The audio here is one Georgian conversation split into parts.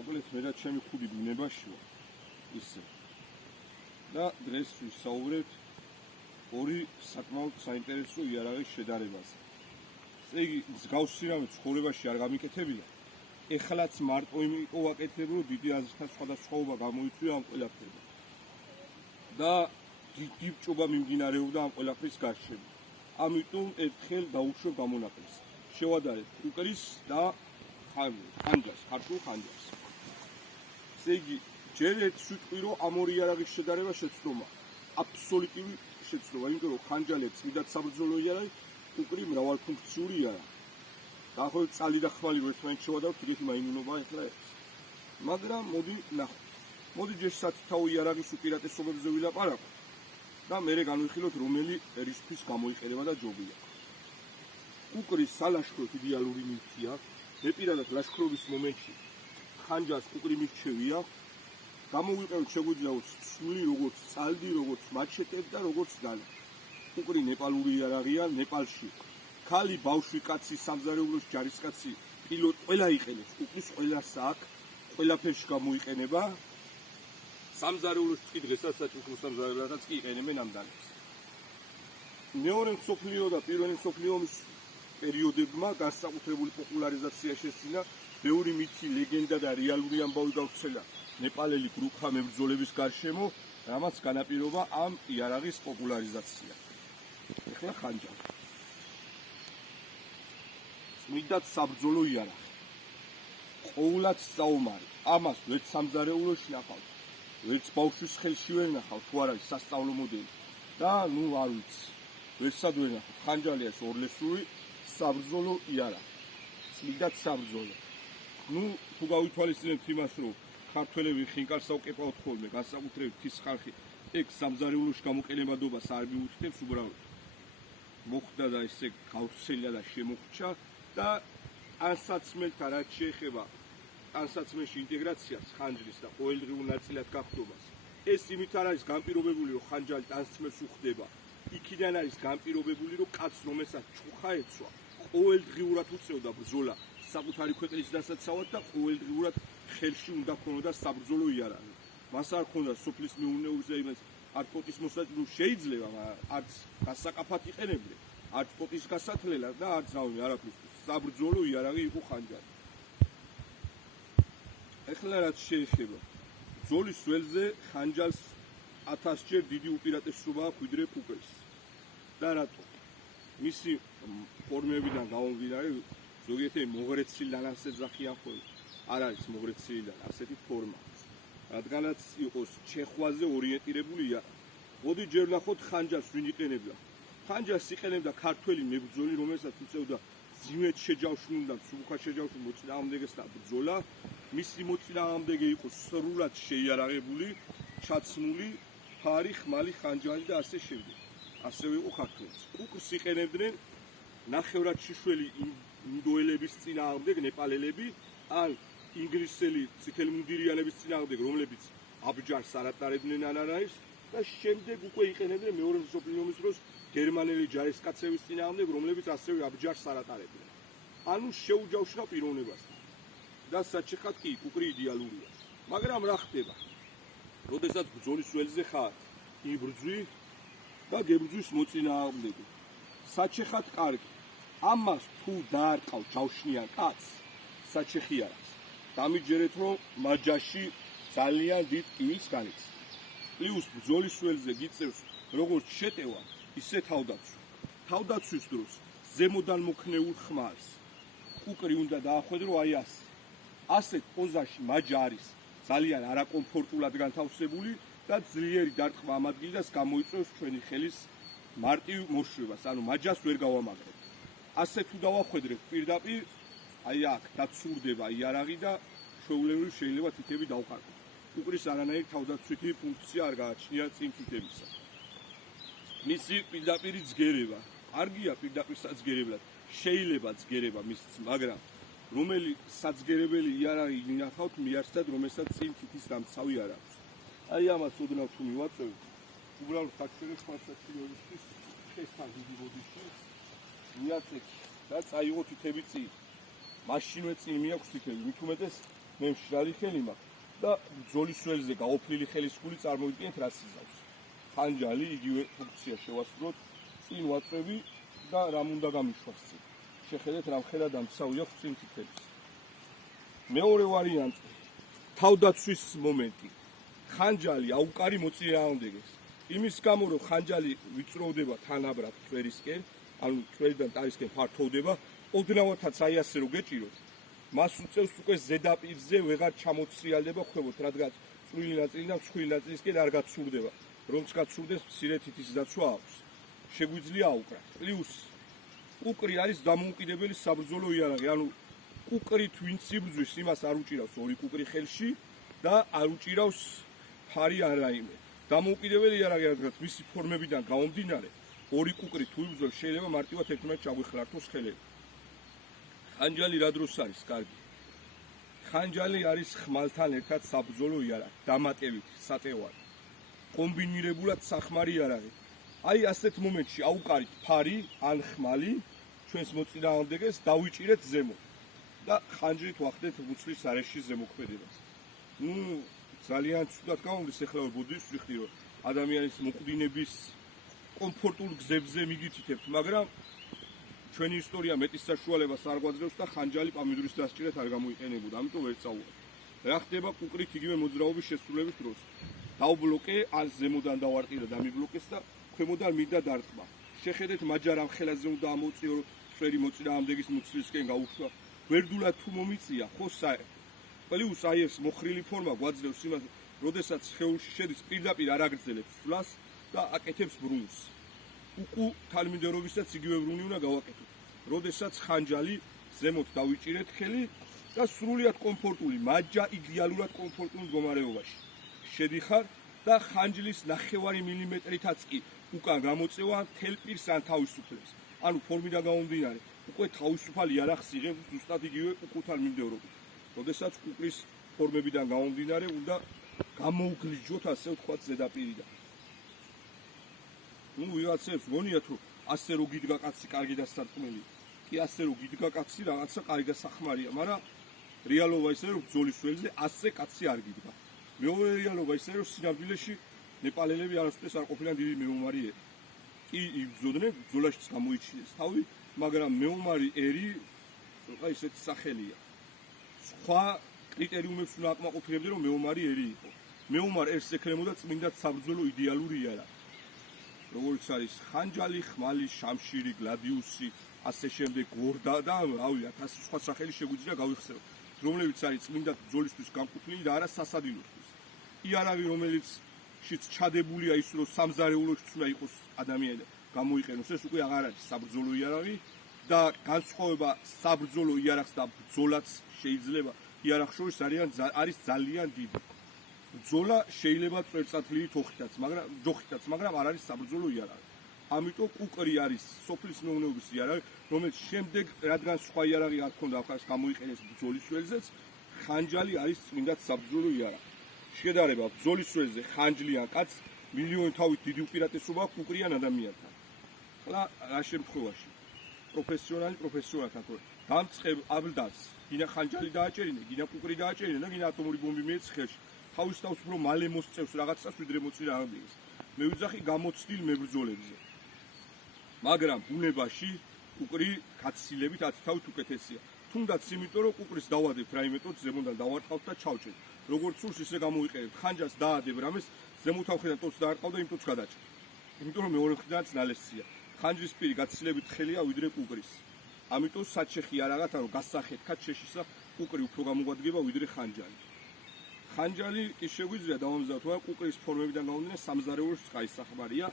მოკლედ მე და ჩემი ხუდი ბუნებაშია ისე. და დღეს ვისაუბრებთ ორი საკმაოდ საინტერესო იარაღის შედარებაზე. ესე იგი, მსგავსი რამე ცხოვრებაში არ გამიკეთებია. ეხლაც მარტო იმიტომ ვაკეთებ, რომ დიდი აზრთა სხვადასხვაობა გამოიწვია ამ ყველაფერთან. და დიდი ბჭობა მიმდინარეობდა ამ ყველაფრის გარშემო. ამიტომ ერთხელ დაუშვებ გამონაკლისს. შევადარეთ კუკრის და ხანჯარს, ქართულ ხანჯარს. ესე იგი, ჯერ ერთ სიტყვი რომ ამ ორი იარაღის შედარება შეცდომა. აბსოლუტური შეცდომა, იმიტომ რომ ხანჯალი წმინდად საბრძოლო იარაღი, კუკრი მრავალფუნქციური იარაღი. დაახლოებით წალი და ხმალი ერთმანეთს შევადაროთ, ეგეთი მაიმუნობა ახლა ეს. მაგრამ მოდი ნახოთ. მოდი ჯერ სათითაო იარაღის უპირატესობებზე ვილაპარაკოთ და მერე განვიხილოთ, რომელი რისკის გამოიყენება და ჯობია. კუკრის სალაშქროდ იდეალური ნივთი აქვს. მე პირადად ლაშქრობის მომენტში ხანჯარს კუკრი მირჩევია. გამოვიყევთ შეგვიძლია სული, როგორც წალდი, როგორც მაჩეტები და როგორც დანა. კუკრი ნეპალური იარაღია, ნეპალში. ქალი, ბავშვი, კაცი, სამზარეულოს ჯარისკაცი, პილოტი ყველა იყენებს. კუკრის ყველას აქვს, ყველაფერში გამოიყენება. სამზარეულოს კი დღესაც უკრუ სამზარეულოსაც კი იყენებენ ამ დანებს. მეორე მსოფლიო და პირველი მსოფლიო ომის პერიოდებმა განსაკუთრებული პოპულარიზაცია შესძინა, ბევრი მითი, ლეგენდა და რეალური ამბავი გავრცელა ნეპალელი გრუპა მებრძოლების გარშემო, რამაც განაპირობა ამ იარაღის პოპულარიზაცია. ეხლა ხანჯარი. წმინდად საბრძოლო იარაღი. ყოველად სწაუმარი. ამას ვერც სამზარეულოში ნახავთ, ვერც ბავშვის ხელში ვერ ნახავთ, თუ არ არის სასწავლო მოდელი. და ნუ არ ვიცი. ვერცად ვერ ნახავთ. ხანჯალი არის ორლესური საბრძოლო იარაღი. წმინდად საბრძოლო. ნუ თუ გავითვალისწინებთ იმას, რომ ქართველები ხინკალს აუკეპავთ ხოლმე, განსაკუთრებით ის ხალხი, ეგ სამზარეულოში გამოყენებადობას არ მიუთითებს უბრალოდ. მოხდა და ესე გავრცელდა და შემოხვჭა და ტანსაცმელთან რაც შეეხება ტანსაცმელში ინტეგრაციას ხანჯრის და ყოველდღიურ ნაწილად გახდომას. ეს იმით არ არის განპირობებული, რომ ხანჯალი ტანსაცმელს უხდება. იქიდან არის განპირობებული, რომ კაცს რომელსაც ჩუხა ეცვა, ყოველდღიურად უწევდა ბრძოლა საკუთარი ქვეყნის დასაცავად და ყოველდღიურად ხელში უნდა ქონოდა საბრძოლო იარაღი. მას არ ქონდა სოფლის მეურნეობისა იმას არც პოტის მოსაჭრელად შეიძლება, არც გასაკაფად იყენებდნენ, არც პოტის გასათლელად და არც რავი არაფრის. საბრძოლო იარაღი იყო ხანჯალი. ეხლა რაც შეეხება ბრძოლის ველზე ხანჯალს 1000 ჯერ დიდი უპირატესობა აქვს ვიდრე კუკრის. და რატო? მისი ფორმებიდან გამომდინარე, ზოგიერთი მოღრეცილიდან ასე ძახიან ხოლმე. არ არის მოღრეცილიდან ასეთი ფორმა. რადგანაც იყოს ჩეხვაზე ორიენტირებულია. მოდი ჯერ ნახოთ ხანჯარს ვინ იყენებდა. ხანჯარს იყენებდა ქართველი მებრძოლი, რომელსაც უწევდა ძიმეთ შეჯავშნულ და სულხად შეჯავშნულ მოწინააღმდეგესთან ბრძოლა. მისი მოწინააღმდეგე იყო სრულად შეიარაღებული, ჩაცმული, ფარი, ხმალი, ხანჯალი და ასე შემდეგ. ასევე იყო ქართველიც. კუკრს იყენებდნენ ნახევრად შიშველი ინდოელების წინააღმდეგ ნეპალელები, ან ინგლისელი წითელმუნდირიანების წინააღმდეგ, რომლებიც აბჯარს არ ატარებდნენ ანანაირს და შემდეგ უკვე იყენებდნენ მეორე მსოფლიო ომის დროს გერმანელი ჯარისკაცების წინააღმდეგ, რომლებიც ასევე აბჯარს არ ატარებდნენ. ანუ შეუჯავშნა პიროვნებას. და საჩეხად კი კუკრი იდეალურია. მაგრამ რა ხდება? როდესაც ბრძოლის ველზე ხარ, იბრძვი და გებრძვის მოწინააღმდეგე. საჩეხად კარგი. ამას თუ დაარტყავ ჯავშნიან კაცს, საჩეხი არ აქვს. დამიჯერეთ, რომ მაჯაში ძალიან დიდ კივის განიცდის. პლუს ბრძოლის ველზე გიწევს როგორც შეტევა, ისე თავდაცვა. თავდაცვის დროს ზემოდან მოქნეულ ხმალს კუკრი უნდა დაახვედრო აი ასე. ასეთ პოზაში მაჯა არის ძალიან არაკომფორტულად განთავსებული და ძლიერი დარტყმა ამ ადგილას გამოიწვევს ჩვენი ხელის მარტივ მოშვებას, ანუ მაჯას ვერ გავამაგრებ. ასე თუ დავახვედრებ პირდაპირ, აი აქ დაცურდება იარაღი და ჩვეულებრივ შეიძლება თითები დავყარყო. კუკრის არანაირი თავდაცვითი ფუნქცია არ გააჩნია წინ თითებისა. მისი პირდაპირი ძგერება, კარგია პირდაპირ საძგერებლად, შეიძლება ძგერება მისიც, მაგრამ რომელი საძგერებელი იარაღი გინახავთ მიარსად, რომელსაც წინ თითის დამცავი არ აქვს. აი ამას ოდნავ თუ მივაწევთ, უბრალოდ საქმეებს მასაცილოებისთვის შესთან დიდი ბოდიში მიაწեք და წაიღო თითები წინ. მაშინვე წინ მიაქვს თითები, მით უმეტეს მე მშრალი ხელი მაქვს და ბრძოლის ველზე გაოფლილი ხელისგული წარმოვიდგენთ რაც იზავს. ხანჯალი იგივე ფუნქცია შევასრულოთ, წინ ვაწევი და რამ უნდა გამიშვას წინ. შეხედეთ რამხელა დამცავი აქვს წინ თითების. მეორე ვარიანტი თავდაცვის მომენტი. ხანჯალი აუკარი მოწინააღმდეგეს. იმის გამო რომ ხანჯალი ვიწროვდება თანაბრად წვერისკენ, ანუ წვერიდან ტარისკენ ფართოვდება, ოდნავათაც აი ასე რომ გეჭიროთ, მას უწევს უკვე ზედაპირზე ვეღარ ჩამოცრიალდება ხვდებოთ, რადგან წვრილი ნაწილი და მსხვილი ნაწილისკენ არ გაცურდება. რომც გაცურდეს, მცირე თითის დაცვა აქვს. შეგვიძლია აუკრათ. პლუს კუკრი არის დამოუკიდებელი საბრძოლო იარაღი, ანუ კუკრით ვინც იბრძვის, იმას არ უჭირავს ორი კუკრი ხელში და არ უჭირავს ფარი ან რაიმე. დამოუკიდებელი იარაღი რადგან მისი ფორმებიდან გამომდინარე, ორი კუკრი თუ იბრძვებს, შეიძლება მარტივად ერთმანეთს ჩაგვიხლართოს ხელები. ხანჯალი რა დროს არის კარგი? ხანჯალი არის ხმალთან ერთად საბრძოლო იარაღი, დამატებით სატევარი. კომბინირებულად სახმარი იარაღი. აი ასეთ მომენტში აუკარით ფარი ან ხმალი ჩვენს მოწინააღმდეგეს დავიჭირეთ ზემო და ხანჯრით ვახდეთ მუცლის არეში ზემოქმედებას. ძალიან ცუდად გამომდის ახლა ბუდის ვიხდი რომ ადამიანის მოყდინების კომფორტულ გზებზე მიგითითებთ, მაგრამ ჩვენი ისტორია მეტის საშუალებას არ გვაძლევს და ხანჯალი პამიდურის დასჭირეთ არ გამოიყენებოდა, ამიტომ ვერ წავუყავ. რა ხდება კუკრით იგივე მოძრაობის შესრულების დროს? დავბლოკე, ან ზემოდან დავარტყი და დამიბლოკეს და ქვემოდან მინდა დარტყმა. შეხედეთ მაჯარ ამ ხელაზე უნდა ამოწიო, წვერი მოწინააღმდეგის მუცლისკენ გაუშვა. ვერდულად თუ მომიწია, ხო საერთოდ. პლუს აი ეს მოხრილი ფორმა გვაძლევს იმას, როდესაც სხეულში შედის პირდაპირ არ აგრძელებს სვლას და აკეთებს ბრუნვს. უკუ თანმიმდევრობისაც იგივე ბრუნვი უნდა გავაკეთოთ. როდესაც ხანჯალი ზემოთ დავიჭირეთ ხელი და სრულიად კომფორტული, მაჯა იდეალურად კომფორტულ მდგომარეობაში შედიხარ და ხანჯლის 9 მილიმეტრითაც კი უკან გამოწევა თელ პირს ან თავისუფლებს. ანუ ფორმიდან გამომდინარე, უკვე თავისუფალ იარაღს იღებს ზუსტად იგივე უკუთან მიმდევრობით. როდესაც კუკრის ფორმებიდან გამომდინარე, უნდა გამოუგლიჯოთ ასე ვთქვათ ზედაპირიდან. ვიღაცებს გონიათ რომ ასე რო გიდგა კაცი კარგი დასარტყმელი. კი ასე რო გიდგა კაცი რაღაცა კარგი გასახმარია, მაგრამ რეალობა ისე რომ ბრძოლის ველზე ასე კაცი არ გიდგა. მეორე რეალობა ისე რომ სინამდვილეში ნეპალელები არასდროს არ ყოფილან დიდი მეომარი. კი იბრძოდნენ, ბრძოლაშიც გამოიჩინეს თავი, მაგრამ მეომარი ერი აი ესეთი სახელია. სხვა კრიტერიუმებს უნდა აკმაყოფილებდნენ რომ მეომარი ერი იყო. მეომარ ერს ექნებოდა წმინდა საბრძოლო იდეალური იარაღი. როგორც არის ხანჯალი, ხმალი, შამშირი, გლადიუსი, ასე შემდეგ გორდა და რავი, 1000 სხვა სახელი შეგვიძლია გავიხსენოთ, რომლებიც არის წმინდა ბრძოლისთვის განკუთვნილი და არა სასადილოსთვის. იარაღი, რომელიც შიც ჩადებულია ის, რომ სამზარეულოში უნდა იყოს ადამიანი გამოიყენოს, ეს უკვე აღარ არის საბრძოლო იარაღი და განსხვავება საბრძოლო იარაღს და ბრძოლაც შეიძლება იარაღს შორის არის ძალიან დიდი. ბრძოლა შეიძლება წვერწადლივი ჯოხითაც, მაგრამ არ არის საბრძოლო იარაღი. ამიტომ კუკრი არის სოფლის მეურნეობის იარაღი, რომელიც შემდეგ, რადგან სხვა იარაღი არ ქონდა ახალს გამოიყენეს ბრძოლის ველზეც, ხანჯალი არის წმინდად საბრძოლო იარაღი. შედარება ბრძოლის ველზე ხანჯლიან კაცს მილიონი თავით დიდი უპირატესობა აქვს კუკრიან ადამიანთან. ახლა რა შემთხვევაში? პროფესიონალთან ხო დამწყებ აბლდას, გინა ხანჯალი დააჭერინე, გინა კუკრი დააჭერინე და გინა ატომური ბომბი მიეც ხელში. თავის თავს უფრო მალე მოსწევს რაღაცას ვიდრე მოწინააღმდეგეს. მე ვიძახი გამოცდილ მებრძოლებზე. მაგრამ ბუნებაში კუკრი გაცილებით 10 თავით უკეთესია. თუნდაც იმიტომ რომ კუკრის დავადებთ რაიმე ტოტ ზემოდან დავარტყავთ და ჩავჭერთ. როგორც სურს ისე გამოიყენებთ. ხანჯალს დაადებ რამეს ზემოთავ ხედან ტოტს დაარტყავ და იმ ტოტს გადაჭერ. იმიტომ რომ მეორე მხრიდანაც ნალესია. ხანჯრის პირი გაცილებით ხელია ვიდრე კუკრის. ამიტომ საჩეხი არაღათ რომ გასახეთ კაჩეშისა კუკრი უფრო გამოგვადგება ვიდრე ხანჯალი. ხანჯალი კი შეგვიძლია დავამზადოთ, მაგრამ კუკრის ფორმებიდან გამომდინარე სამზარეულოს კაი სახმარია,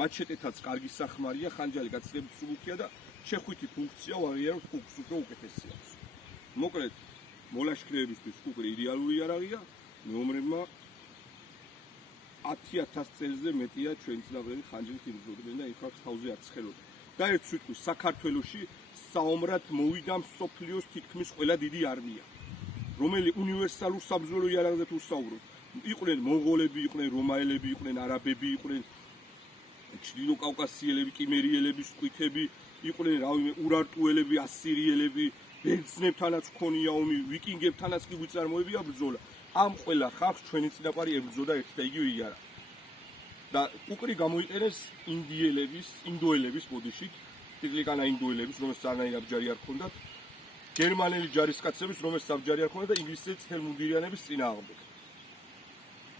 მაჩეტეთაც კარგი სახმარია, ხანჯალი გაცილებით სუბუქია და შეხვითი ფუნქცია ვაღიარებთ კუკს უფრო უკეთესი აქვს. მოკლედ, მოლაშქრეებისთვის კუკრი იდეალური იარაღია, მეომრებმა 10000 წელზე მეტია ჩვენი წინაპრები ხანჯალით იბრძოდნენ და ეხლა თავზე არ ცხელოდა. და ერთ სიტყვის საქართველოში საომრად მოვიდა მსოფლიოს თითქმის ყველა დიდი არმია. რომელი უნივერსალურ საბრძოლო იარაღზე თუ ვსაუბრობ. იყვნენ მონღოლები, იყვნენ რომაელები, იყვნენ არაბები, იყვნენ ჩრდილო კავკასიელები, კიმერიელები, სკვითები, იყვნენ რავიმე ურარტუელები, ასირიელები, ბერძნებთანაც ქონია ომი, ვიკინგებთანაც კი ვიწარმოებია ბრძოლა. ამ ყველა ხალხს ჩვენი წინაპარი ებრძოდა ერთ და იგივე იარა. და კუკრი გამოიყენეს ინდოელების ბოდიშით, ტიგლიკანა ინდოელების, რომელსაც არანაირი აბჯარი არ ჰქონდათ, გერმანელი ჯარისკაცების, რომელსაც აბჯარი არ ჰქონდათ და ინგლისელი წითელმუნდირიანების წინააღმდეგ.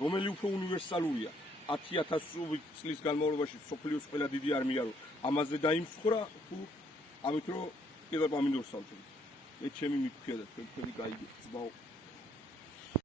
რომელი უფრო უნივერსალურია. 10,000 წლის განმავლობაში სოფლიოს ყველა დიდი არმია რო ამაზე დაიმსხვრა, თუ ამით რომ კიდევ ამინდორს ავჭერთ. ეს ჩემი მითქვია და თქვენი გაიგეთ, ძმაო.